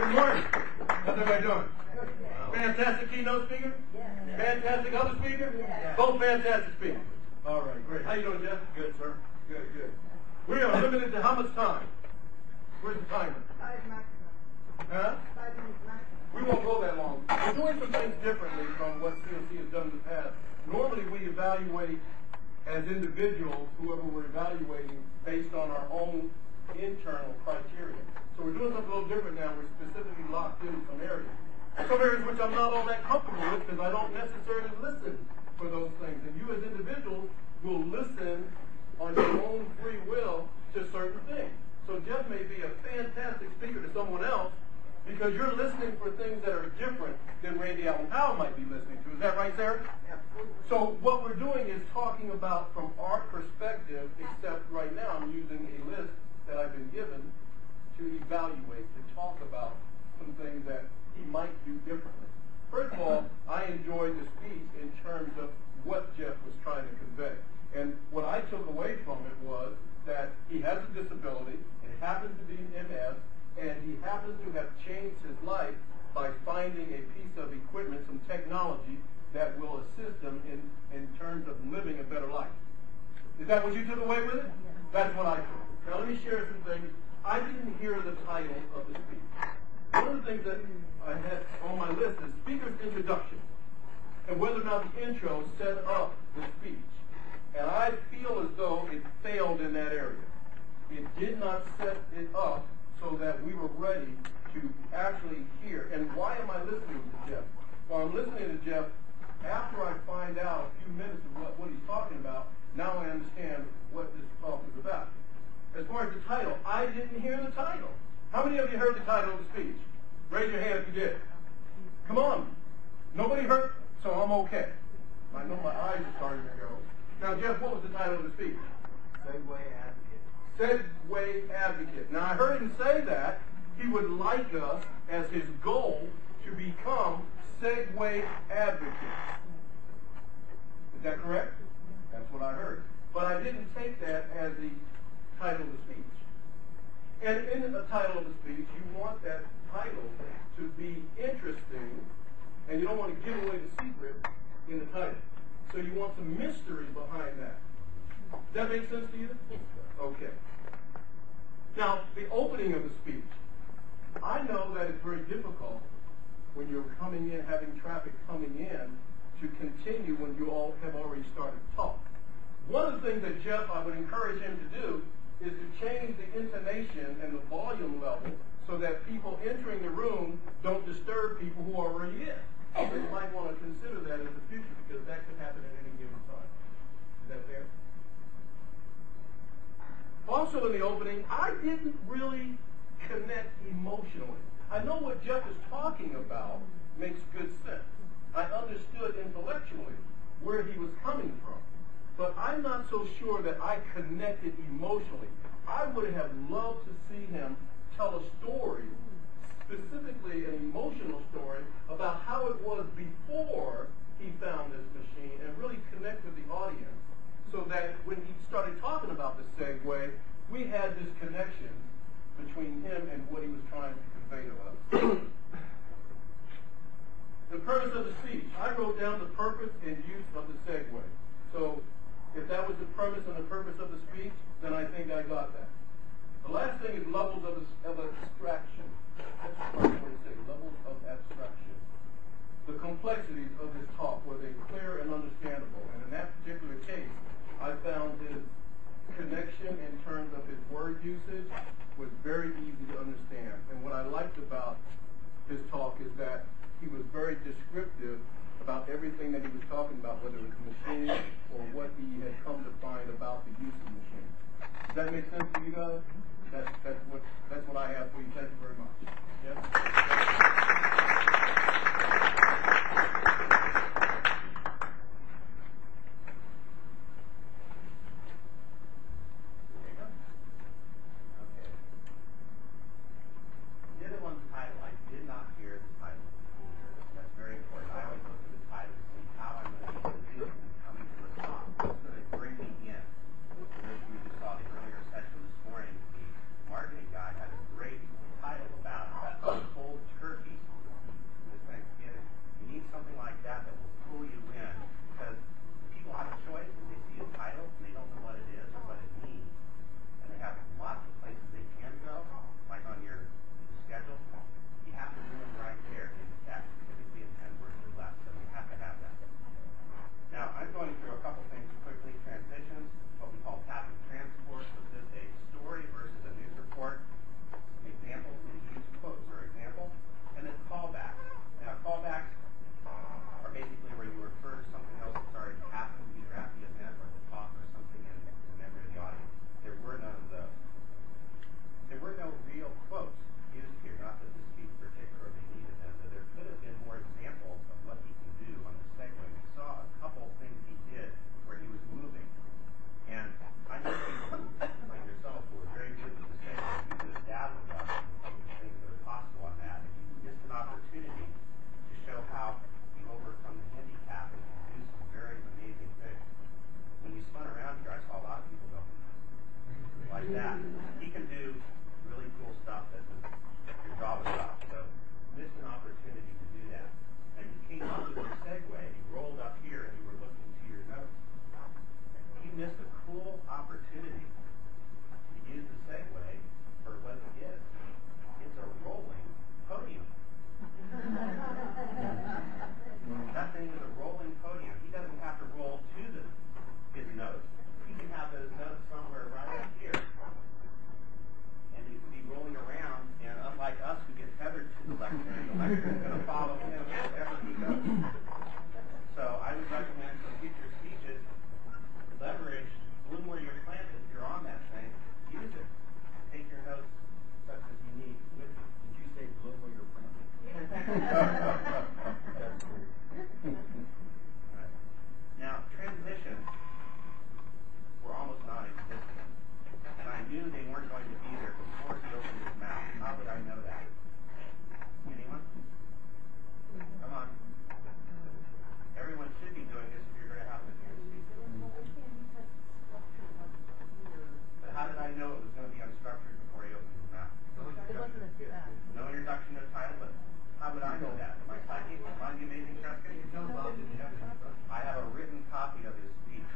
Good morning. How's everybody doing? Fantastic keynote speaker? Fantastic other speaker? Both fantastic speakers. All right, great. How you doing, Jeff? Good, sir. Good, good. We are limited to how much time? Where's the timer? 5 maximum. Huh? 5 minutes maximum. We won't go that long. We're doing some things differently from what CLC has done in the past. Normally we evaluate as individuals, whoever we're evaluating, based on our own internal criteria. So we're doing something a little different now. We're specifically locked in some areas. Some areas which I'm not all that comfortable with because I don't necessarily listen for those things. And you as individuals will listen on your own free will to certain things. So Jeff may be a fantastic speaker to someone else because you're listening for things that are different than Randy Powell might be listening to. Is that right, Sarah? Absolutely. So what we're doing is talking about from our perspective, except right now I'm using a list that I've been given to evaluate, to talk about some things that he might do differently. First of all, I enjoyed the speech in terms of what Jeff was trying to convey. And what I took away from it was that he has a disability, it happens to be MS, and he happens to have changed his life by finding a piece of equipment, some technology, that will assist him in terms of living a better life. Is that what you took away with it? That's what I took. Now let me share some things. I didn't hear the title of the speech. One of the things that I had on my list is speaker's introduction and whether or not the intro set up the speech. And I feel as though it failed in that area. It did not set it up so that we were ready to actually hear. And why am I listening to Jeff? Well, I'm listening to Jeff after I find out a few minutes of what he's talking about. Now I understand what this talk is about. As far as the title, I didn't hear the title. How many of you heard the title of the speech? Raise your hand if you did. Come on. Nobody heard? So I'm okay. I know my eyes are starting to go. Now, Jeff, what was the title of the speech? Segway Advocate. Segway Advocate. Now, I heard him say that he would like us, as his goal, to become Segway Advocates. Is that correct? That's what I heard. But I didn't take that as the title of the speech. And in the title of the speech, you want that title to be interesting, and you don't want to give away the secret in the title. So you want some mystery behind that. Does that make sense to you? Okay. Now, the opening of the speech. I know that it's very difficult when you're coming in, having traffic coming in, to continue when you all have already started to talk. One of the things that Jeff, I would encourage him to do is to change the intonation and the volume level so that people entering the room don't disturb people who are already in. So you might want to consider that in the future because that could happen at any given time. Is that fair? Also in the opening, I didn't really connect emotionally. I know what Jeff is talking about makes good sense. I understood intellectually where he was coming from. But I'm not so sure that I connected emotionally. I would have loved to see him tell a story, specifically an emotional story, about how it was before he found this machine and really connect with the audience so that when he started talking about the Segway, we had this connection between him and what he was trying to convey to us. The purpose of the speech. I wrote down the purpose and use of the Segway. So if that was the premise and the purpose of the speech, then I think I got that. The last thing is levels of abstraction. That's what I'm going to say, levels of abstraction. The complexities of his talk, were they clear and understandable? And in that particular case, I found his connection in terms of his word usage was very easy to understand. And what I liked about his talk is that he was very descriptive about everything that he was talking about, whether it was the machine or what he had come to find about the use of the machine. Does that make sense to you guys? That's what I have for you. Thank you very much. Yes? Marketing guy had a great title about No introduction, no title, but how would I know that? Am I psychic? Am I the amazing Prescott? Tell Bob, did you have any questions? I have a written copy of his speech.